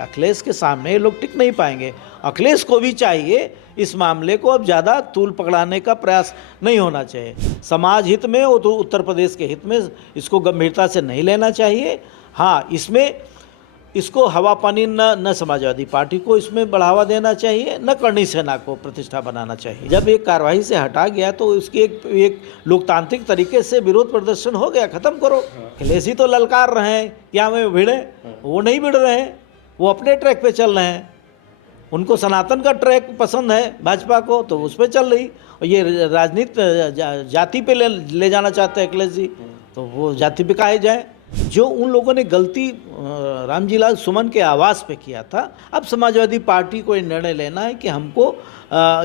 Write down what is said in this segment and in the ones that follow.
अखिलेश के सामने ये लोग टिक नहीं पाएंगे। अखिलेश को भी चाहिए इस मामले को अब ज़्यादा तूल पकड़ाने का प्रयास नहीं होना चाहिए। समाज हित में वो तो उत्तर प्रदेश के हित में इसको गंभीरता से नहीं लेना चाहिए। हाँ, इसमें इसको हवा पानी न समाजवादी पार्टी को इसमें बढ़ावा देना चाहिए, न करणी सेना को प्रतिष्ठा बनाना चाहिए। जब एक कार्रवाई से हटा गया तो उसकी एक लोकतांत्रिक तरीके से विरोध प्रदर्शन हो गया, खत्म करो। अखिलेश ही तो ललकार रहे हैं क्या हमें भिड़े, वो नहीं भिड़ रहे हैं, वो अपने ट्रैक पे चल रहे हैं। उनको सनातन का ट्रैक पसंद है भाजपा को, तो उस पर चल रही। और ये राजनीति जाति पे ले जाना चाहते हैं अखिलेश जी, तो वो जाति पे काहे जाए। जो उन लोगों ने गलती रामजीलाल सुमन के आवास पे किया था, अब समाजवादी पार्टी को ये निर्णय लेना है कि हमको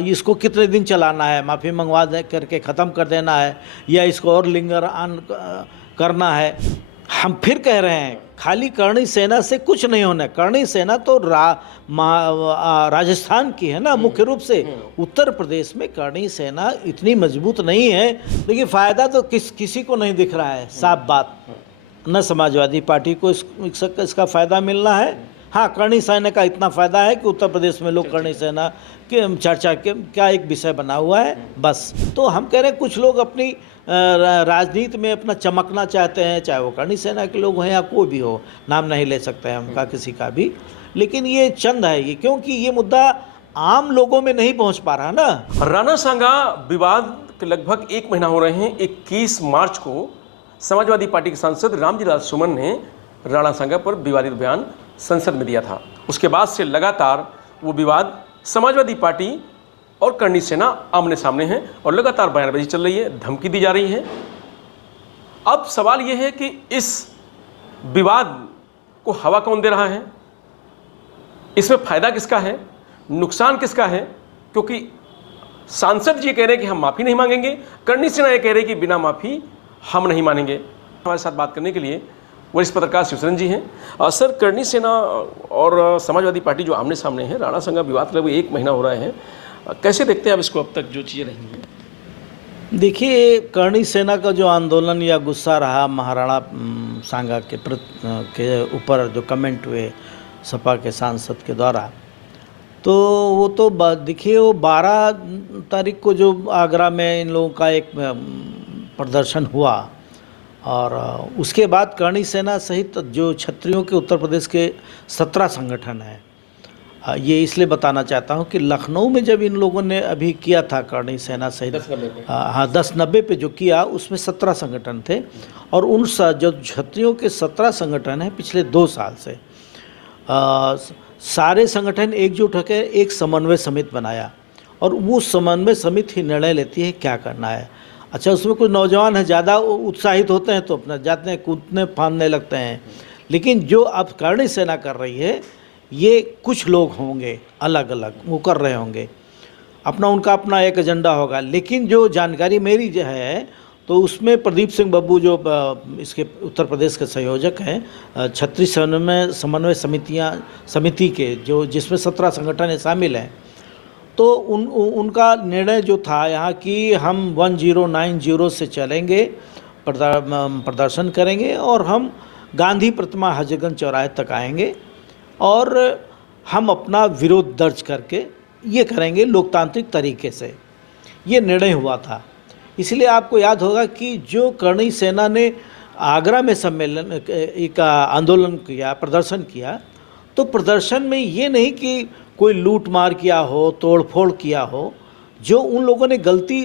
इसको कितने दिन चलाना है, माफ़ी मंगवा दे करके ख़त्म कर देना है, या इसको और लिंगर ऑन करना है। हम फिर कह रहे हैं खाली करणी सेना से कुछ नहीं होना। करणी सेना तो राजस्थान की है ना मुख्य रूप से। उत्तर प्रदेश में करणी सेना इतनी मजबूत नहीं है, लेकिन फ़ायदा तो किसी को नहीं दिख रहा है, साफ बात। न समाजवादी पार्टी को इसका फ़ायदा मिलना है। हाँ, करणी सेना का इतना फ़ायदा है कि उत्तर प्रदेश में लोग करणी सेना के चर्चा के क्या एक विषय बना हुआ है बस। तो हम कह रहे हैं कुछ लोग अपनी राजनीति में अपना चमकना चाहते हैं, चाहे वो करणी सेना के लोग हैं या कोई भी हो, नाम नहीं ले सकते हैं उनका किसी का भी, लेकिन ये चंद है ये, क्योंकि ये मुद्दा आम लोगों में नहीं पहुंच पा रहा ना। राणा सांगा विवाद के लगभग 1 महीना हो रहे हैं। 21 मार्च को समाजवादी पार्टी के सांसद रामजीलाल सुमन ने राणा सांगा पर विवादित बयान संसद में दिया था। उसके बाद से लगातार वो विवाद समाजवादी पार्टी और करणी सेना आमने सामने हैं और लगातार बयानबाजी चल रही है, धमकी दी जा रही है। अब सवाल ये है कि इस विवाद को हवा कौन दे रहा है, इसमें फायदा किसका है, नुकसान किसका है? क्योंकि सांसद जी कह रहे हैं कि हम माफ़ी नहीं मांगेंगे, करणी सेना ये कह रहे हैं कि बिना माफ़ी हम नहीं मानेंगे। हमारे साथ बात करने के लिए वरिष्ठ पत्रकार शिवशरण जी हैं। सर, करणी सेना और समाजवादी पार्टी जो आमने सामने है, राणा सांगा विवाद लगभग 1 महीना हो रहा है, कैसे देखते हैं आप इसको अब तक जो चीज़ें रही हैं? देखिए, करणी सेना का जो आंदोलन या गुस्सा रहा महाराणा सांगा के ऊपर जो कमेंट हुए सपा के सांसद के द्वारा, तो वो तो देखिए वो 12 तारीख को जो आगरा में इन लोगों का एक प्रदर्शन हुआ, और उसके बाद करणी सेना सहित जो क्षत्रियों के उत्तर प्रदेश के 17 संगठन हैं। ये इसलिए बताना चाहता हूँ कि लखनऊ में जब इन लोगों ने अभी किया था करणी सेना सहित 10-90 पे जो किया, उसमें 17 संगठन थे। और उन जो क्षत्रियों के 17 संगठन हैं पिछले 2 साल से सारे संगठन एकजुट होकर एक समन्वय समिति बनाया, और वो समन्वय समिति ही निर्णय लेती है क्या करना है। अच्छा, उसमें कुछ नौजवान हैं, ज़्यादा उत्साहित होते हैं तो अपना जाते हैं, कूदने फांदने लगते हैं, लेकिन जो अब करणी सेना कर रही है, ये कुछ लोग होंगे अलग अलग, वो कर रहे होंगे उनका अपना एक एजेंडा होगा। लेकिन जो जानकारी मेरी जो है, तो उसमें प्रदीप सिंह बब्बू जो इसके उत्तर प्रदेश के संयोजक हैं क्षत्रिय समन्वय समिति के, जो जिसमें 17 संगठन शामिल हैं, तो उनका निर्णय जो था यहाँ कि हम 1090 से चलेंगे, प्रदर्शन करेंगे, और हम गांधी प्रतिमा हजरतगंज चौराहे तक आएंगे, और हम अपना विरोध दर्ज करके ये करेंगे लोकतांत्रिक तरीके से। ये निर्णय हुआ था। इसलिए आपको याद होगा कि जो करणी सेना ने आगरा में एक आंदोलन किया, प्रदर्शन किया, तो प्रदर्शन में ये नहीं कि कोई लूट मार किया हो, तोड़फोड़ किया हो। जो उन लोगों ने गलती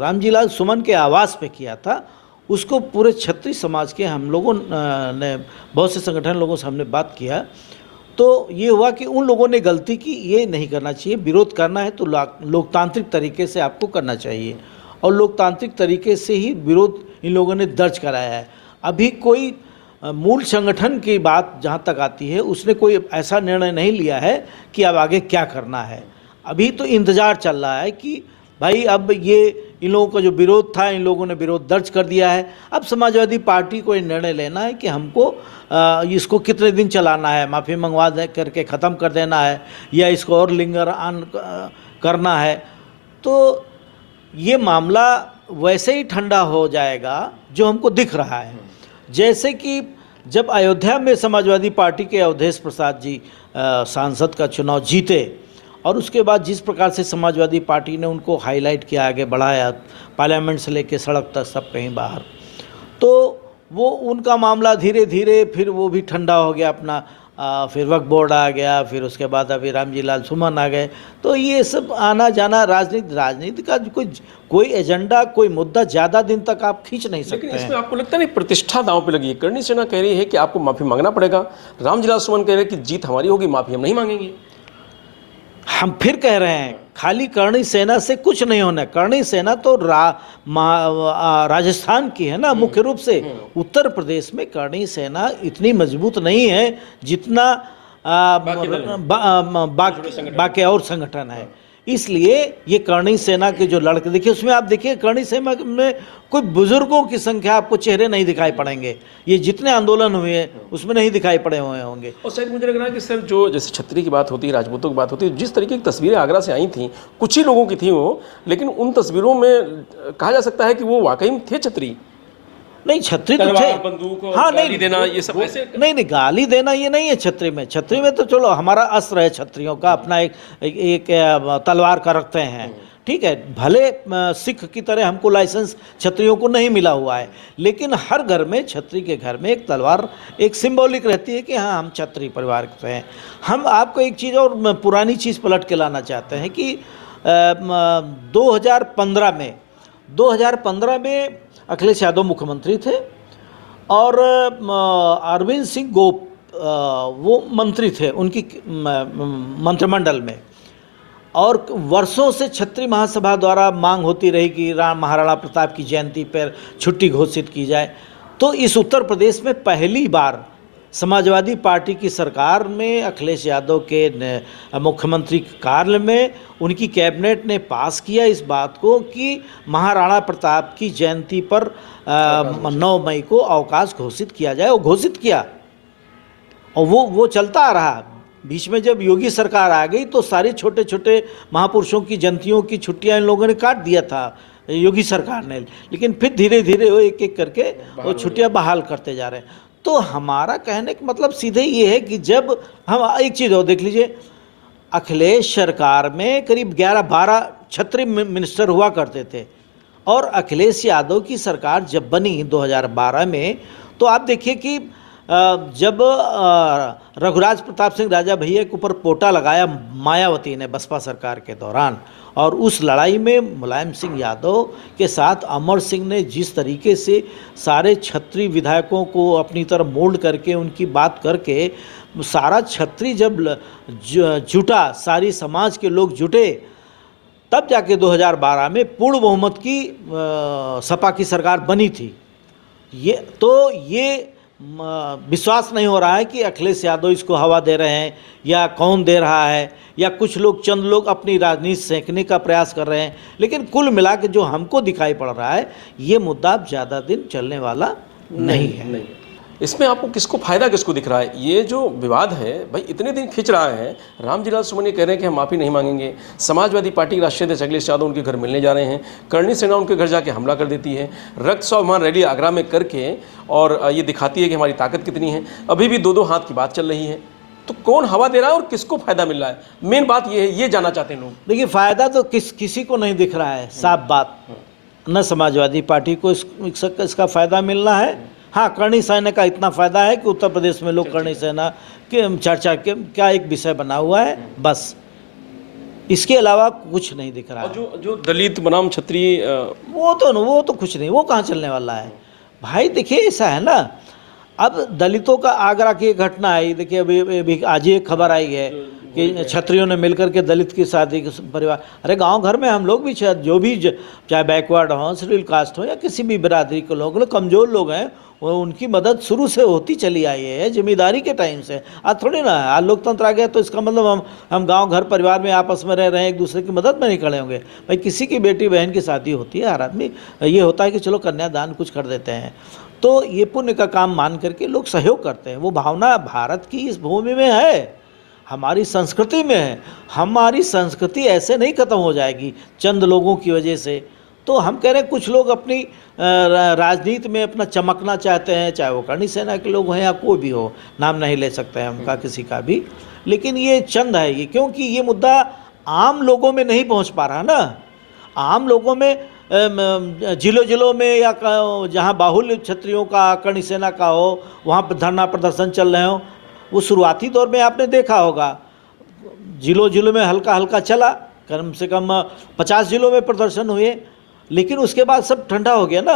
रामजीलाल सुमन के आवास पे किया था, उसको पूरे क्षत्रिय समाज के हम लोगों ने, बहुत से संगठन लोगों से हमने बात किया, तो ये हुआ कि उन लोगों ने गलती की, ये नहीं करना चाहिए। विरोध करना है तो लोकतांत्रिक तरीके से आपको करना चाहिए, और लोकतांत्रिक तरीके से ही विरोध इन लोगों ने दर्ज कराया है। अभी कोई मूल संगठन की बात जहाँ तक आती है, उसने कोई ऐसा निर्णय नहीं लिया है कि अब आगे क्या करना है। अभी तो इंतज़ार चल रहा है कि भाई अब ये इन लोगों का जो विरोध था, इन लोगों ने विरोध दर्ज कर दिया है, अब समाजवादी पार्टी को ये निर्णय लेना है कि हमको इसको कितने दिन चलाना है, माफ़ी मंगवा दे करके ख़त्म कर देना है, या इसको और लिंगर ऑन करना है। तो ये मामला वैसे ही ठंडा हो जाएगा जो हमको दिख रहा है। जैसे कि जब अयोध्या में समाजवादी पार्टी के अवधेश प्रसाद जी सांसद का चुनाव जीते और उसके बाद जिस प्रकार से समाजवादी पार्टी ने उनको हाईलाइट किया, आगे बढ़ाया, पार्लियामेंट से लेके सड़क तक सब कहीं बाहर, तो वो उनका मामला धीरे धीरे फिर वो भी ठंडा हो गया अपना। फिर वक्फ बोर्ड आ गया, फिर उसके बाद अभी रामजी लाल सुमन आ गए। तो ये सब आना जाना राजनीति का कोई एजेंडा, कोई मुद्दा ज़्यादा दिन तक आप खींच नहीं सकते लेकिन हैं। इसमें आपको लगता नहीं प्रतिष्ठा दांव पे लगी है? करणी सेना कह रही है कि आपको माफी मांगना पड़ेगा, रामजी लाल सुमन कह रहे हैं कि जीत हमारी होगी, माफी हम नहीं मांगेंगे। हम फिर कह रहे हैं खाली करणी सेना से कुछ नहीं होना। करणी सेना तो राजस्थान की है ना मुख्य रूप से। उत्तर प्रदेश में करणी सेना इतनी मजबूत नहीं है जितना बाकी और संगठन है। इसलिए ये करणी सेना के जो लड़के, देखिए उसमें आप देखिए करणी सेना में कोई बुजुर्गों की संख्या आपको चेहरे नहीं दिखाई पड़ेंगे। ये जितने आंदोलन हुए हैं उसमें नहीं दिखाई पड़े हुए होंगे। और शायद मुझे लग रहा है कि सर जो जैसे छत्री की बात होती है, राजपूतों की बात होती है, जिस तरीके की तस्वीरें आगरा से आई थी, कुछ ही लोगों की थी वो, लेकिन उन तस्वीरों में कहा जा सकता है कि वो वाकई में थे छत्री। नहीं, छतरी तो थे। तलवार, बंदूक और गाली देना, ये सब ऐसे नहीं, गाली देना ये नहीं है छतरी में। छतरी में तो चलो हमारा अस्त्र है छतरियों का, अपना एक तलवार का रखते हैं, ठीक है। भले सिख की तरह हमको लाइसेंस छतरियों को नहीं मिला हुआ है, लेकिन हर घर में, छतरी के घर में एक तलवार एक सिंबॉलिक रहती है कि हाँ हम छतरी परिवार के हैं। हम आपको एक चीज़ और पुरानी चीज़ पलट के लाना चाहते हैं कि 2015 में अखिलेश यादव मुख्यमंत्री थे और अरविंद सिंह गोप वो मंत्री थे उनकी मंत्रिमंडल में। और वर्षों से छत्री महासभा द्वारा मांग होती रही कि महाराणा प्रताप की जयंती पर छुट्टी घोषित की जाए। तो इस उत्तर प्रदेश में पहली बार समाजवादी पार्टी की सरकार में, अखिलेश यादव के मुख्यमंत्री कार्य में, उनकी कैबिनेट ने पास किया इस बात को कि महाराणा प्रताप की जयंती पर 9 मई को अवकाश घोषित किया जाए। और घोषित किया और वो चलता आ रहा। बीच में जब योगी सरकार आ गई तो सारे छोटे छोटे महापुरुषों की जयंतियों की छुट्टियां इन लोगों ने काट दिया था योगी सरकार ने, लेकिन फिर धीरे धीरे वो एक एक करके वो छुट्टियां बहाल करते जा रहे हैं। तो हमारा कहने का मतलब सीधे ये है कि जब हम एक चीज़ और देख लीजिए, अखिलेश सरकार में करीब 11-12 छत्री मिनिस्टर हुआ करते थे और अखिलेश यादव की सरकार जब बनी 2012 में, तो आप देखिए कि जब रघुराज प्रताप सिंह राजा भैया के ऊपर पोटा लगाया मायावती ने बसपा सरकार के दौरान, और उस लड़ाई में मुलायम सिंह यादव के साथ अमर सिंह ने जिस तरीके से सारे छत्री विधायकों को अपनी तरफ मोल्ड करके उनकी बात करके सारा छत्री जब जुटा, सारी समाज के लोग जुटे, तब जाके 2012 में पूर्ण बहुमत की सपा की सरकार बनी थी। ये विश्वास नहीं हो रहा है कि अखिलेश यादव इसको हवा दे रहे हैं या कौन दे रहा है, या कुछ लोग, चंद लोग अपनी राजनीति सेंकने का प्रयास कर रहे हैं। लेकिन कुल मिला के जो हमको दिखाई पड़ रहा है, ये मुद्दा ज़्यादा दिन चलने वाला नहीं है। इसमें आपको किसको फायदा किसको दिख रहा है? ये जो विवाद है भाई इतने दिन खिंच रहा है, रामजी लाल सुमन ये कह रहे हैं कि हम माफ़ी नहीं मांगेंगे, समाजवादी पार्टी के राष्ट्रीय अध्यक्ष अखिलेश यादव उनके घर मिलने जा रहे हैं, करणी सेना उनके घर जाके हमला कर देती है, रक्त स्वाभिमान रैली आगरा में करके और ये दिखाती है कि हमारी ताकत कितनी है। अभी भी 2-2 हाथ की बात चल रही है। तो कौन हवा दे रहा है और किसको फायदा मिल रहा है? मेन बात ये है, ये जानना चाहते हैं लोग। देखिए, फायदा तो किसी को नहीं दिख रहा है, साफ बात। न समाजवादी पार्टी को इसका फायदा मिलना है। हाँ, करणी सेना का इतना फायदा है कि उत्तर प्रदेश में लोग करणी सेना के चर्चा के क्या एक विषय बना हुआ है, बस। इसके अलावा कुछ नहीं दिख रहा है। जो दलित बनाम क्षत्रिय वो तो कुछ नहीं, वो कहाँ चलने वाला है भाई। देखिए, ऐसा है ना, अब दलितों का आगरा की एक घटना आई, देखिए अभी आज ही एक खबर आई है कि क्षत्रियों ने मिलकर के दलित की शादी परिवार। अरे गांव घर में हम लोग भी, जो भी चाहे बैकवर्ड हो, शेड्यूल कास्ट हो, या किसी भी बिरादरी के लोग, कमज़ोर लोग हैं, वो उनकी मदद शुरू से होती चली आई है, जिम्मेदारी के टाइम से। आज थोड़ी ना है, आज लोकतंत्र आ गया तो इसका मतलब हम गांव घर परिवार में आपस में रह रहे हैं, एक दूसरे की मदद में नहीं खड़े होंगे। भाई किसी की बेटी बहन की शादी होती है, हर आदमी ये होता है कि चलो कन्यादान कुछ कर देते हैं, तो ये पुण्य का काम मान करके लोग सहयोग करते हैं। वो भावना भारत की इस भूमि में है, हमारी संस्कृति में है। हमारी संस्कृति ऐसे नहीं खत्म हो जाएगी चंद लोगों की वजह से। तो हम कह रहे हैं कुछ लोग अपनी राजनीति में अपना चमकना चाहते हैं, चाहे वो करणी सेना के लोग हों या कोई भी हो, नाम नहीं ले सकते हैं उनका किसी का भी, लेकिन ये चंद है ये, क्योंकि ये मुद्दा आम लोगों में नहीं पहुंच पा रहा ना। आम लोगों में जिलों जिलों में या जहां बाहुल्य क्षत्रियों का, करणी सेना का हो, वहां पर धरना प्रदर्शन चल रहे हो, वो शुरुआती दौर में आपने देखा होगा जिलों जिलों में हल्का हल्का चला, कम से कम 50 जिलों में प्रदर्शन हुए, लेकिन उसके बाद सब ठंडा हो गया ना।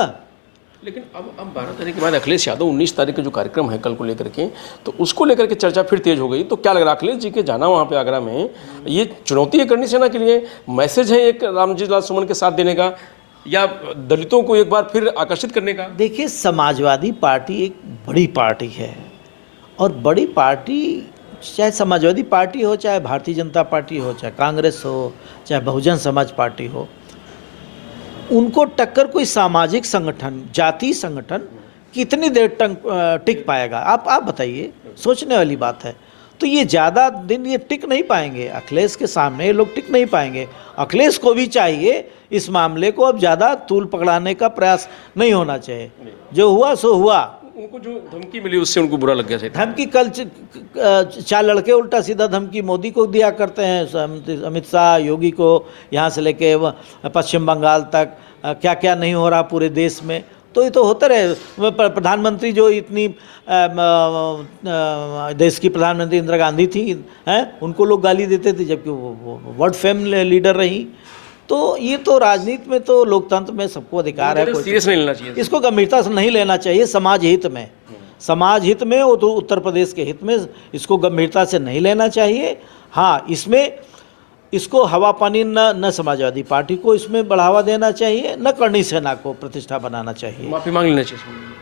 लेकिन अब 12 तारीख के बाद अखिलेश यादव 19 तारीख का जो कार्यक्रम है कल को लेकर के, तो उसको लेकर के चर्चा फिर तेज हो गई। तो क्या लग रहा है अखिलेश जी के जाना वहाँ पे आगरा में, ये चुनौती है करणी सेना के लिए, मैसेज है एक रामजी लाल सुमन के साथ देने का, या दलितों को एक बार फिर आकर्षित करने का? देखिए, समाजवादी पार्टी एक बड़ी पार्टी है, और बड़ी पार्टी चाहे समाजवादी पार्टी हो, चाहे भारतीय जनता पार्टी हो, चाहे कांग्रेस हो, चाहे बहुजन समाज पार्टी हो, उनको टक्कर कोई सामाजिक संगठन, जातीय संगठन कितनी देर टिक पाएगा? आप बताइए, सोचने वाली बात है। तो ये ज़्यादा दिन ये टिक नहीं पाएंगे, अखिलेश के सामने ये लोग टिक नहीं पाएंगे। अखिलेश को भी चाहिए इस मामले को अब ज़्यादा तूल पकड़ाने का प्रयास नहीं होना चाहिए। जो हुआ सो हुआ। उनको जो धमकी मिली उससे उनको बुरा लग गया। धमकी कल 4 लड़के उल्टा सीधा धमकी मोदी को दिया करते हैं, अमित शाह, योगी को, यहाँ से लेके पश्चिम बंगाल तक क्या क्या नहीं हो रहा पूरे देश में। तो ये तो होता रहे। प्रधानमंत्री जो इतनी देश की प्रधानमंत्री इंदिरा गांधी थी हैं, उनको लोग गाली देते थे, जबकि वो वर्ल्ड फेम लीडर रही। तो ये तो राजनीति में, तो लोकतंत्र में सबको अधिकार है, सीरियस नहीं लेना चाहिए, इसको गंभीरता से नहीं लेना चाहिए। समाज हित में, समाज हित में, वो तो उत्तर प्रदेश के हित में, इसको गंभीरता से नहीं लेना चाहिए। हाँ, इसमें इसको हवा पानी न समाजवादी पार्टी को इसमें बढ़ावा देना चाहिए, न करणी सेना को प्रतिष्ठा बनाना चाहिए। माफ़ी मांग लेना चाहिए।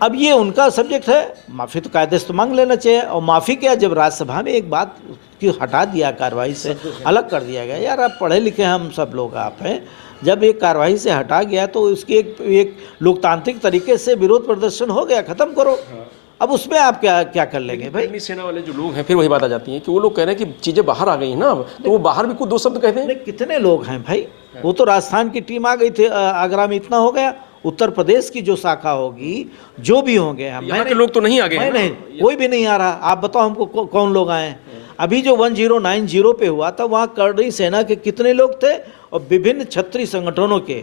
अब ये उनका सब्जेक्ट है, माफ़ी तो कायदे से तो मांग लेना चाहिए। और माफ़ी क्या, जब राज्यसभा में एक बात की हटा दिया, कार्रवाई से अलग कर दिया गया, यार आप पढ़े लिखे हम सब लोग आप हैं, जब एक कार्रवाई से हटा गया तो इसकी एक लोकतांत्रिक तरीके से विरोध प्रदर्शन हो गया, ख़त्म करो। अब उसमें आप क्या कर लेंगे भाई? करणी सेना वाले जो लोग हैं, फिर वही बात आ जाती है कि वो लोग कह रहे हैं कि चीज़ें बाहर आ गई हैं ना, अब तो वो बाहर भी कुछ 2 शब्द कहते हैं। कितने लोग हैं भाई? वो तो राजस्थान की टीम आ गई थी आगरा में, इतना हो गया। उत्तर प्रदेश की जो शाखा होगी, जो भी होंगे, हम यहाँ के लोग तो नहीं आ गए हैं। नहीं, कोई भी नहीं आ रहा। आप बताओ हमको कौन लोग आए? अभी जो 1090 पे हुआ था, वहाँ करणी सेना के कितने लोग थे, और विभिन्न क्षत्रिय संगठनों के,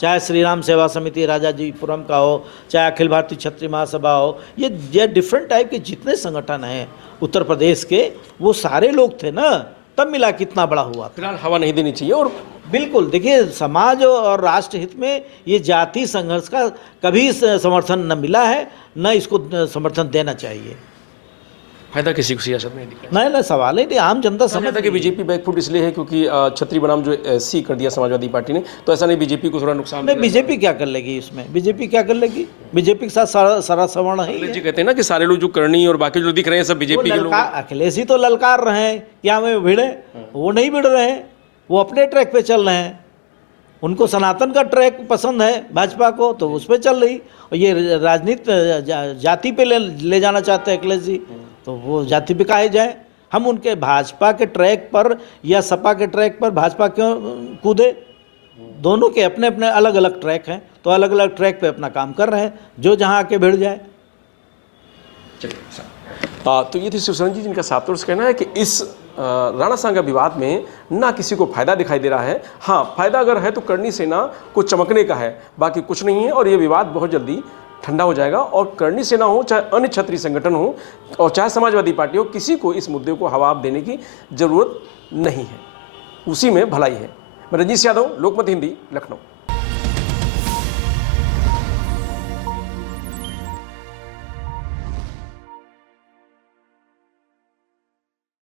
चाहे श्री राम सेवा समिति राजाजीपुरम का हो, चाहे अखिल भारतीय क्षत्रिय महासभा हो, ये डिफरेंट टाइप के जितने संगठन हैं उत्तर प्रदेश के, वो सारे लोग थे ना, तब मिला कितना बड़ा हुआ। फिलहाल हवा नहीं देनी चाहिए। और बिल्कुल, देखिए, समाज और राष्ट्र हित में ये जातीय संघर्ष का कभी समर्थन न मिला है, न इसको समर्थन देना चाहिए। फायदा किसी को सियासत में नहीं दिखा। नहीं, सवाल ही नहीं, आम जनता समझ कि बीजेपी बैकफुट इसलिए है क्योंकि छत्री बनाम जो एससी कर दिया समाजवादी पार्टी ने, तो ऐसा नहीं बीजेपी को थोड़ा नुकसान नहीं। बीजेपी क्या कर लेगी इसमें? बीजेपी क्या कर लेगी? बीजेपी के साथ सारा सवर्ण है। अखिलेश जी कहते हैं ना कि सारे लोग जो करणी और बाकी जो दिख रहे हैं सब बीजेपी के लोग। अखिलेश ही तो ललकार रहे हैं क्या हमें भिड़े, वो नहीं भिड़ रहे हैं, वो अपने ट्रैक पे चल रहे हैं। उनको सनातन का ट्रैक पसंद है भाजपा को, तो उस पर चल रही। और ये राजनीति जाति पे ले जाना चाहते हैं अखिलेश जी, तो वो जाति पे काहे जाए? हम उनके भाजपा के ट्रैक पर या सपा के ट्रैक पर भाजपा क्यों कूदे? दोनों के अपने अपने अलग अलग ट्रैक हैं, तो अलग अलग ट्रैक पे अपना काम कर रहे हैं, जो जहां आके भिड़ जाए। चलिए, तो ये थी शिवसेना जी, जिनका साफ तौर से कहना है कि इस राणा सांगा विवाद में ना किसी को फायदा दिखाई दे रहा है। हाँ, फायदा अगर है तो करणी सेना को चमकने का है, बाकी कुछ नहीं है। और ये विवाद बहुत जल्दी ठंडा हो जाएगा, और करणी सेना हो, चाहे अन्य क्षत्रिय संगठन हो, और चाहे समाजवादी पार्टी हो, किसी को इस मुद्दे को हवा देने की जरूरत नहीं है। उसी में भलाई है। मैं रजनीश यादव, लोकमत हिंदी, लखनऊ।